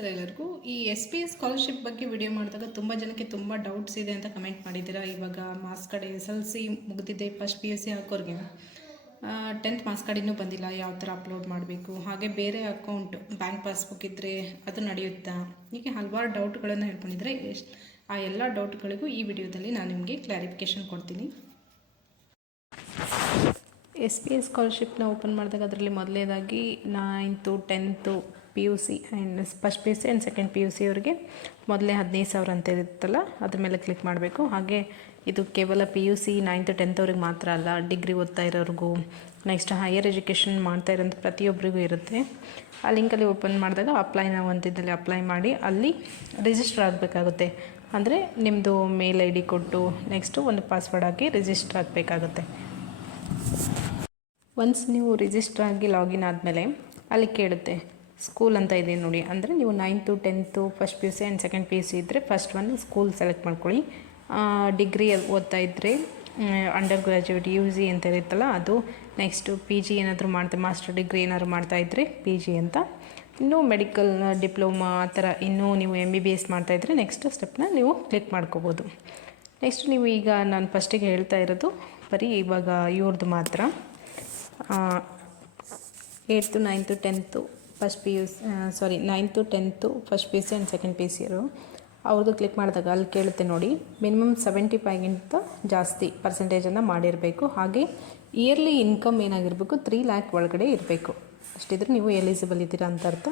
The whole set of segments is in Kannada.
ನಮಸ್ಕಾರ ಎಲ್ಲರಿಗೂ. ಈ SPS ಸ್ಕಾಲರ್ಶಿಪ್ ಬಗ್ಗೆ ವಿಡಿಯೋ ಮಾಡಿದಾಗ ತುಂಬ ಜನಕ್ಕೆ ತುಂಬ ಡೌಟ್ಸ್ ಇದೆ ಅಂತ ಕಮೆಂಟ್ ಮಾಡಿದ್ದೀರಾ. ಇವಾಗ ಮಾರ್ಕ್ಸ್ ಕಾರ್ಡ್ SLC ಮುಗಿದಿದೆ, first PUC ಹಾಕೋರಿಗೆ 10th marks card ಇನ್ನೂ ಬಂದಿಲ್ಲ, ಯಾವ ಥರ ಅಪ್ಲೋಡ್ ಮಾಡಬೇಕು, ಹಾಗೆ ಬೇರೆ ಅಕೌಂಟ್ ಬ್ಯಾಂಕ್ ಪಾಸ್ಬುಕ್ ಇದ್ದರೆ ಅದು ನಡೆಯುತ್ತಾ, ಹೀಗೆ ಹಲವಾರು ಡೌಟ್ಗಳನ್ನು ಹೇಳ್ಕೊಂಡಿದ್ರೆ ಆ ಎಲ್ಲ ಡೌಟ್ಗಳಿಗೂ ಈ ವಿಡಿಯೋದಲ್ಲಿ ನಾನು ನಿಮಗೆ ಕ್ಲಾರಿಫಿಕೇಷನ್ ಕೊಡ್ತೀನಿ. SPS ಸ್ಕಾಲರ್ಶಿಪ್ನ ಓಪನ್ ಮಾಡಿದಾಗ ಅದರಲ್ಲಿ ಮೊದಲನೇದಾಗಿ 9th 10th PUC and first PUC and second PUC ಅವರಿಗೆ ಮೊದಲೇ 15,000 ಅಂತ ಇರುತ್ತಲ್ಲ, ಅದ್ರ ಮೇಲೆ ಕ್ಲಿಕ್ ಮಾಡಬೇಕು. ಹಾಗೆ ಇದು ಕೇವಲ PUC 9th 10th ಅವ್ರಿಗೆ ಮಾತ್ರ ಅಲ್ಲ, ಡಿಗ್ರಿ ಓದ್ತಾ ಇರೋರಿಗೂ, ನೆಕ್ಸ್ಟ್ ಹೈಯರ್ ಎಜುಕೇಷನ್ ಮಾಡ್ತಾ ಇರೋಂಥ ಪ್ರತಿಯೊಬ್ಬರಿಗೂ ಇರುತ್ತೆ. ಆ ಲಿಂಕಲ್ಲಿ ಓಪನ್ ಮಾಡಿದಾಗ ಅಪ್ಲೈ ನಾವು ಅಂತಿದ್ದಲ್ಲಿ ಅಪ್ಲೈ ಮಾಡಿ ಅಲ್ಲಿ ರಿಜಿಸ್ಟರ್ ಆಗಬೇಕಾಗುತ್ತೆ. ಅಂದರೆ ನಿಮ್ಮದು ಮೇಲ್ ID ಕೊಟ್ಟು ನೆಕ್ಸ್ಟು ಒಂದು ಪಾಸ್ವರ್ಡ್ ಹಾಕಿ ರಿಜಿಸ್ಟರ್ ಆಗಬೇಕಾಗುತ್ತೆ. ಒನ್ಸ್ ನೀವು ರಿಜಿಸ್ಟರ್ ಆಗಿ ಲಾಗಿನ್ ಆದಮೇಲೆ ಅಲ್ಲಿ ಕೇಳುತ್ತೆ ಸ್ಕೂಲ್ ಅಂತ ಇದೆ ನೋಡಿ. ಅಂದರೆ ನೀವು 9th 10th first PUC and second PUC ಇದ್ದರೆ ಫಸ್ಟ್ ಒನ್ ಸ್ಕೂಲ್ ಸೆಲೆಕ್ಟ್ ಮಾಡ್ಕೊಳ್ಳಿ. ಡಿಗ್ರಿ ಓದ್ತಾ ಇದ್ದರೆ ಅಂಡರ್ ಗ್ರ್ಯಾಜುಯೇಟ್ UG ಅಂತ ಇರುತ್ತಲ್ಲ ಅದು, ನೆಕ್ಸ್ಟು PG ಏನಾದರೂ ಮಾಸ್ಟರ್ ಡಿಗ್ರಿ ಏನಾದರೂ ಮಾಡ್ತಾಯಿದ್ರೆ PG ಅಂತ, ಇನ್ನೂ ಮೆಡಿಕಲ್ ಡಿಪ್ಲೊಮಾ ಆ ಥರ ಇನ್ನೂ ನೀವು MBBS ಮಾಡ್ತಾಯಿದ್ರೆ ನೆಕ್ಸ್ಟ್ ಸ್ಟೆಪ್ನ ನೀವು ಕ್ಲಿಕ್ ಮಾಡ್ಕೋಬೋದು. ನೆಕ್ಸ್ಟ್ ನೀವು ಈಗ ನಾನು ಫಸ್ಟಿಗೆ ಹೇಳ್ತಾ ಇರೋದು ಬರೀ ಇವಾಗ ಇವ್ರದ್ದು ಮಾತ್ರ 8th 9th 10th first PUC 9th 10th first PUC and second PUC ಅವ್ರದ್ದು ಕ್ಲಿಕ್ ಮಾಡಿದಾಗ ಅಲ್ಲಿ ಕೇಳುತ್ತೆ ನೋಡಿ, ಮಿನಿಮಮ್ 75ಗಿಂತ ಜಾಸ್ತಿ ಪರ್ಸೆಂಟೇಜನ್ನು ಮಾಡಿರಬೇಕು. ಹಾಗೆ ಇಯರ್ಲಿ ಇನ್ಕಮ್ ಏನಾಗಿರಬೇಕು 3 lakh ಒಳಗಡೆ ಇರಬೇಕು. ಅಷ್ಟಿದ್ರೆ ನೀವು ಎಲಿಜಿಬಲ್ ಇದ್ದೀರಾ ಅಂತ ಅರ್ಥ.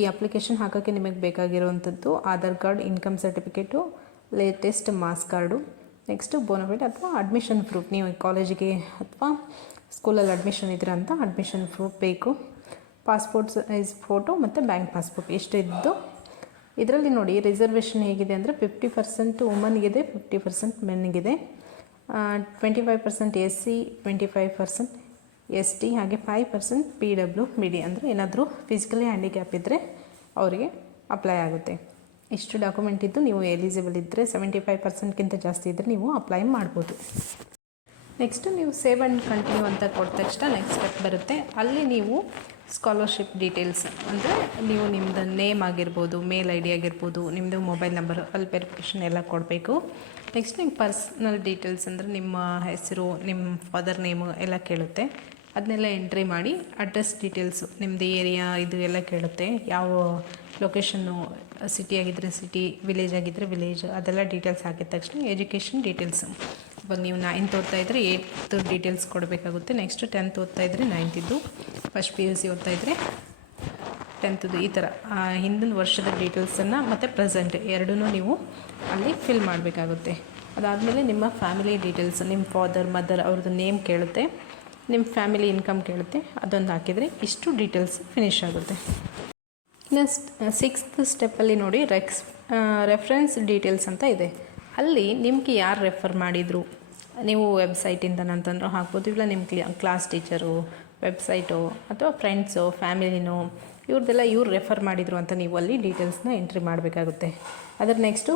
ಈ ಅಪ್ಲಿಕೇಶನ್ ಹಾಕೋಕ್ಕೆ ನಿಮಗೆ ಬೇಕಾಗಿರುವಂಥದ್ದು Aadhaar card, income certificate, latest marks card, next bonafide ಅಥವಾ ಅಡ್ಮಿಷನ್ ಪ್ರೂಫ್, ನೀವು ಕಾಲೇಜಿಗೆ ಅಥವಾ ಸ್ಕೂಲಲ್ಲಿ ಅಡ್ಮಿಷನ್ ಇದ್ದೀರಾ ಅಂತ ಅಡ್ಮಿಷನ್ ಪ್ರೂಫ್ ಬೇಕು, ಪಾಸ್ಪೋರ್ಟ್ ಸೈಜ್ ಫೋಟೋ ಮತ್ತು ಬ್ಯಾಂಕ್ ಪಾಸ್ಬುಕ್ ಇಷ್ಟು ಇದ್ದು. ಇದರಲ್ಲಿ ನೋಡಿ ರಿಸರ್ವೇಷನ್ ಹೇಗಿದೆ ಅಂದರೆ 50% ವುಮನ್ಗಿದೆ, 50% ಮೆನ್ನಿಗಿದೆ, 25% SC, 25% ST, ಹಾಗೆ 5% PWBD ಅಂದರೆ ಏನಾದರೂ ಫಿಸಿಕಲಿ ಹ್ಯಾಂಡಿಕ್ಯಾಪ್ ಇದ್ದರೆ ಅವರಿಗೆ ಅಪ್ಲೈ ಆಗುತ್ತೆ. ಇಷ್ಟು ಡಾಕ್ಯುಮೆಂಟ್ ಇದ್ದು ನೀವು ಎಲಿಜಿಬಲ್ ಇದ್ದರೆ 75%ಗಿಂತ ಜಾಸ್ತಿ ಇದ್ದರೆ ನೀವು ಅಪ್ಲೈ ಮಾಡ್ಬೋದು. ನೆಕ್ಸ್ಟು ನೀವು ಸೇವ್ ಆ್ಯಂಡ್ ಕಂಟಿನ್ಯೂ ಅಂತ ಕೊಟ್ಟ ತಕ್ಷಣ ನೆಕ್ಸ್ಟ್ ಸ್ಟೆಪ್ ಬರುತ್ತೆ. ಅಲ್ಲಿ ನೀವು ಸ್ಕಾಲರ್ಶಿಪ್ ಡೀಟೇಲ್ಸ್ ಅಂದರೆ ನೀವು ನಿಮ್ಮದು ನೇಮ್ ಆಗಿರ್ಬೋದು, ಮೇಲ್ ID ಆಗಿರ್ಬೋದು, ನಿಮ್ಮದು ಮೊಬೈಲ್ ನಂಬರು ಅಲ್ಲಿ ವೆರಿಫಿಕೇಷನ್ ಎಲ್ಲ ಕೊಡಬೇಕು. ನೆಕ್ಸ್ಟ್ ನಿಮ್ಮ ಪರ್ಸ್ನಲ್ ಡೀಟೇಲ್ಸ್ ಅಂದರೆ ನಿಮ್ಮ ಹೆಸರು, ನಿಮ್ಮ ಫಾದರ್ ನೇಮು ಎಲ್ಲ ಕೇಳುತ್ತೆ. ಅದನ್ನೆಲ್ಲ ಎಂಟ್ರಿ ಮಾಡಿ ಅಡ್ರೆಸ್ ಡೀಟೇಲ್ಸು, ನಿಮ್ಮದು ಏರಿಯಾ ಇದು ಎಲ್ಲ ಕೇಳುತ್ತೆ. ಯಾವ ಲೊಕೇಶನ್ನು, ಸಿಟಿ ಆಗಿದ್ದರೆ ಸಿಟಿ, ವಿಲೇಜ್ ಆಗಿದ್ದರೆ ವಿಲೇಜ್, ಅದೆಲ್ಲ ಡೀಟೇಲ್ಸ್ ಹಾಕಿದ ತಕ್ಷಣ ಎಜುಕೇಷನ್ ಡೀಟೇಲ್ಸು, ಇವಾಗ ನೀವು 9th ಓದ್ತಾ ಇದ್ದರೆ 8th ಡೀಟೇಲ್ಸ್ ಕೊಡಬೇಕಾಗುತ್ತೆ. ನೆಕ್ಸ್ಟ್ 10th ಓದ್ತಾ ಇದ್ದರೆ 9th, ಫಸ್ಟ್ PUC ಓದ್ತಾ ಇದ್ದರೆ 10th, ಈ ಥರ ಹಿಂದಿನ ವರ್ಷದ ಡೀಟೇಲ್ಸನ್ನು ಮತ್ತು ಪ್ರೆಸೆಂಟ್ ಎರಡೂ ನೀವು ಅಲ್ಲಿ ಫಿಲ್ ಮಾಡಬೇಕಾಗುತ್ತೆ. ಅದಾದಮೇಲೆ ನಿಮ್ಮ ಫ್ಯಾಮಿಲಿ ಡೀಟೇಲ್ಸ್, ನಿಮ್ಮ ಫಾದರ್ ಮದರ್ ಅವ್ರದ್ದು ನೇಮ್ ಕೇಳುತ್ತೆ, ನಿಮ್ಮ ಫ್ಯಾಮಿಲಿ ಇನ್ಕಮ್ ಕೇಳುತ್ತೆ, ಅದೊಂದು ಹಾಕಿದರೆ ಇಷ್ಟು ಡೀಟೇಲ್ಸ್ ಫಿನಿಶ್ ಆಗುತ್ತೆ. ನೆಕ್ಸ್ಟ್ 6th ಸ್ಟೆಪ್ಪಲ್ಲಿ ನೋಡಿ ರೆಫರೆನ್ಸ್ ಡೀಟೇಲ್ಸ್ ಅಂತ ಇದೆ. ಅಲ್ಲಿ ನಿಮಗೆ ಯಾರು ರೆಫರ್ ಮಾಡಿದರು, ನೀವು ವೆಬ್ಸೈಟಿಂದ ಅಂತಂದ್ರೂ ಹಾಕ್ಬೋದು, ಇಲ್ಲ ನಿಮ್ಮ ಕ್ಲಾಸ್ ಟೀಚರು, ವೆಬ್ಸೈಟು ಅಥವಾ ಫ್ರೆಂಡ್ಸು, ಫ್ಯಾಮಿಲಿನೋ, ಇವ್ರದ್ದೆಲ್ಲ ಇವ್ರು ರೆಫರ್ ಮಾಡಿದರು ಅಂತ ನೀವು ಅಲ್ಲಿ ಡೀಟೇಲ್ಸ್ನ ಎಂಟ್ರಿ ಮಾಡಬೇಕಾಗುತ್ತೆ. ಅದರ ನೆಕ್ಸ್ಟು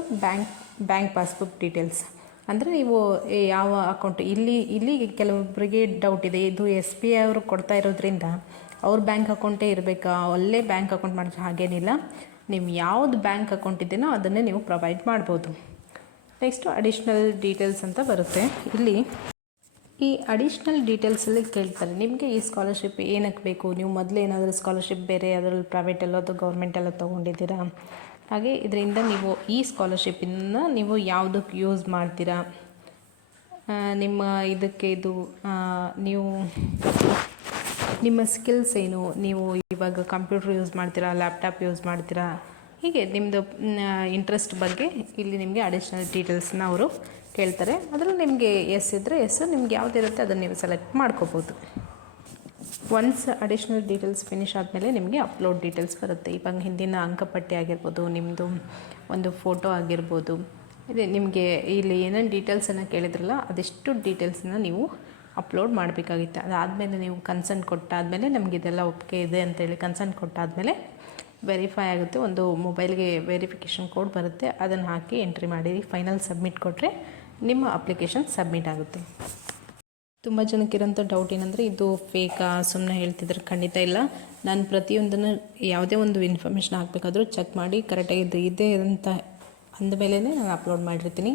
ಬ್ಯಾಂಕ್ ಪಾಸ್ಬುಕ್ ಡೀಟೇಲ್ಸ್ ಅಂದರೆ ನೀವು ಯಾವ ಅಕೌಂಟ್, ಇಲ್ಲಿ ಕೆಲವೊಬ್ಬರಿಗೆ ಡೌಟ್ ಇದೆ, ಇದು SBI ಅವರು ಕೊಡ್ತಾ ಇರೋದ್ರಿಂದ ಅವ್ರ ಬ್ಯಾಂಕ್ ಅಕೌಂಟೇ ಇರಬೇಕಾ, ಅಲ್ಲೇ ಬ್ಯಾಂಕ್ ಅಕೌಂಟ್ ಮಾಡಿದ್ರೆ ಹಾಗೇನಿಲ್ಲ, ನೀವು ಯಾವುದು ಬ್ಯಾಂಕ್ ಅಕೌಂಟ್ ಇದೆಯೋ ಅದನ್ನೇ ನೀವು ಪ್ರೊವೈಡ್ ಮಾಡ್ಬೋದು. ನೆಕ್ಸ್ಟು ಅಡಿಷ್ನಲ್ ಡೀಟೇಲ್ಸ್ ಅಂತ ಬರುತ್ತೆ. ಇಲ್ಲಿ ಈ ಅಡಿಷ್ನಲ್ ಡೀಟೇಲ್ಸಲ್ಲಿ ಕೇಳ್ತಾರೆ ನಿಮಗೆ ಈ ಸ್ಕಾಲರ್ಶಿಪ್ ಏನಕ್ಕೆ ಬೇಕು, ನೀವು ಮೊದಲು ಏನಾದರೂ ಸ್ಕಾಲರ್ಶಿಪ್ ಬೇರೆ ಅದರಲ್ಲಿ ಪ್ರೈವೇಟೆಲ್ಲೋ ಅಥವಾ ಗೌರ್ಮೆಂಟೆಲ್ಲೋ ತೊಗೊಂಡಿದ್ದೀರಾ, ಹಾಗೆ ಇದರಿಂದ ನೀವು ಈ ಸ್ಕಾಲರ್ಶಿಪ್ಪನ್ನು ನೀವು ಯಾವುದಕ್ಕೆ ಯೂಸ್ ಮಾಡ್ತೀರಾ, ನಿಮ್ಮ ಇದಕ್ಕೆ ಇದು ನೀವು ನಿಮ್ಮ ಸ್ಕಿಲ್ಸ್ ಏನು, ನೀವು ಇವಾಗ ಕಂಪ್ಯೂಟರ್ ಯೂಸ್ ಮಾಡ್ತೀರಾ, ಲ್ಯಾಪ್ಟಾಪ್ ಯೂಸ್ ಮಾಡ್ತೀರಾ, ಹೀಗೆ ನಿಮ್ಮದು ಇಂಟ್ರೆಸ್ಟ್ ಬಗ್ಗೆ ಇಲ್ಲಿ ನಿಮಗೆ ಅಡಿಷ್ನಲ್ ಡೀಟೇಲ್ಸ್ನ ಅವರು ಕೇಳ್ತಾರೆ. ಅದರಲ್ಲಿ ನಿಮಗೆ ಎಸ್ ಇದ್ದರೆ ಎಸ್ಸು, ನಿಮ್ಗೆ ಯಾವುದಿರುತ್ತೆ ಅದನ್ನು ನೀವು ಸೆಲೆಕ್ಟ್ ಮಾಡ್ಕೋಬೋದು. ಒನ್ಸ್ ಅಡಿಷ್ನಲ್ ಡೀಟೇಲ್ಸ್ ಫಿನಿಶ್ ಆದಮೇಲೆ ನಿಮಗೆ ಅಪ್ಲೋಡ್ ಡೀಟೇಲ್ಸ್ ಬರುತ್ತೆ. ಇವಾಗ ಹಿಂದಿನ ಅಂಕಪಟ್ಟಿ ಆಗಿರ್ಬೋದು, ನಿಮ್ಮದು ಒಂದು ಫೋಟೋ ಆಗಿರ್ಬೋದು, ಇದೆ ನಿಮಗೆ ಇಲ್ಲಿ ಏನೇನು ಡೀಟೇಲ್ಸನ್ನು ಕೇಳಿದ್ರಲ್ಲ ಅದೆಷ್ಟು ಡೀಟೇಲ್ಸನ್ನ ನೀವು ಅಪ್ಲೋಡ್ ಮಾಡಬೇಕಾಗಿತ್ತು. ಅದಾದಮೇಲೆ ನೀವು ಕನ್ಸರ್ಟ್ ಕೊಟ್ಟಾದಮೇಲೆ ನಮಗೆ ಇದೆಲ್ಲ ಒಪ್ಪಿಗೆ ಇದೆ ಅಂತೇಳಿ ಕನ್ಸರ್ಟ್ ಕೊಟ್ಟಾದಮೇಲೆ ವೆರಿಫೈ ಆಗುತ್ತೆ. ಒಂದು ಮೊಬೈಲ್ಗೆ ವೆರಿಫಿಕೇಷನ್ ಕೋಡ್ ಬರುತ್ತೆ, ಅದನ್ನು ಹಾಕಿ ಎಂಟ್ರಿ ಮಾಡಿ ಫೈನಲ್ ಸಬ್ಮಿಟ್ ಕೊಟ್ಟರೆ ನಿಮ್ಮ ಅಪ್ಲಿಕೇಶನ್ ಸಬ್ಮಿಟ್ ಆಗುತ್ತೆ. ತುಂಬ ಜನಕ್ಕಿರೋಂಥ ಡೌಟ್ ಏನಂದರೆ ಇದು ಫೇಕಾ, ಸುಮ್ಮನೆ ಹೇಳ್ತಿದ್ರೆ ಖಂಡಿತ ಇಲ್ಲ. ನಾನು ಪ್ರತಿಯೊಂದನ್ನು ಯಾವುದೇ ಒಂದು ಇನ್ಫಾರ್ಮೇಷನ್ ಹಾಕಬೇಕಾದ್ರೂ ಚೆಕ್ ಮಾಡಿ ಕರೆಕ್ಟಾಗಿ ಇದೆ ಅಂತ ಅಂದಮೇಲೆ ನಾನು ಅಪ್ಲೋಡ್ ಮಾಡಿರ್ತೀನಿ.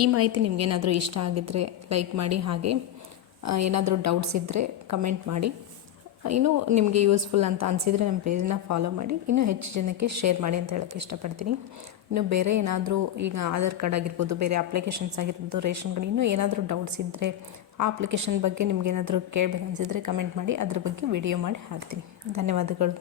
ಈ ಮಾಹಿತಿ ನಿಮಗೇನಾದರೂ ಇಷ್ಟ ಆಗಿದ್ದರೆ ಲೈಕ್ ಮಾಡಿ, ಹಾಗೆ ಏನಾದರೂ ಡೌಟ್ಸ್ ಇದ್ದರೆ ಕಮೆಂಟ್ ಮಾಡಿ. ಇನ್ನೂ ನಿಮಗೆ ಯೂಸ್ಫುಲ್ ಅಂತ ಅನಿಸಿದರೆ ನಮ್ಮ ಪೇಜನ್ನ ಫಾಲೋ ಮಾಡಿ, ಇನ್ನೂ ಹೆಚ್ಚು ಜನಕ್ಕೆ ಶೇರ್ ಮಾಡಿ ಅಂತ ಹೇಳೋಕ್ಕೆ ಇಷ್ಟಪಡ್ತೀನಿ. ಇನ್ನು ಬೇರೆ ಏನಾದರೂ ಈಗ ಆಧಾರ್ ಕಾರ್ಡ್ ಆಗಿರ್ಬೋದು, ಬೇರೆ ಅಪ್ಲಿಕೇಶನ್ಸ್ ಆಗಿರ್ಬೋದು, ರೇಷನ್ ಕಾರ್ಡ್, ಇನ್ನೂ ಏನಾದರೂ ಡೌಟ್ಸ್ ಇದ್ದರೆ ಆ ಅಪ್ಲಿಕೇಶನ್ ಬಗ್ಗೆ ನಿಮಗೇನಾದರೂ ಕೇಳಬೇಕು ಅನಿಸಿದರೆ ಕಮೆಂಟ್ ಮಾಡಿ, ಅದ್ರ ಬಗ್ಗೆ ವಿಡಿಯೋ ಮಾಡಿ ಹಾಕ್ತೀನಿ. ಧನ್ಯವಾದಗಳು.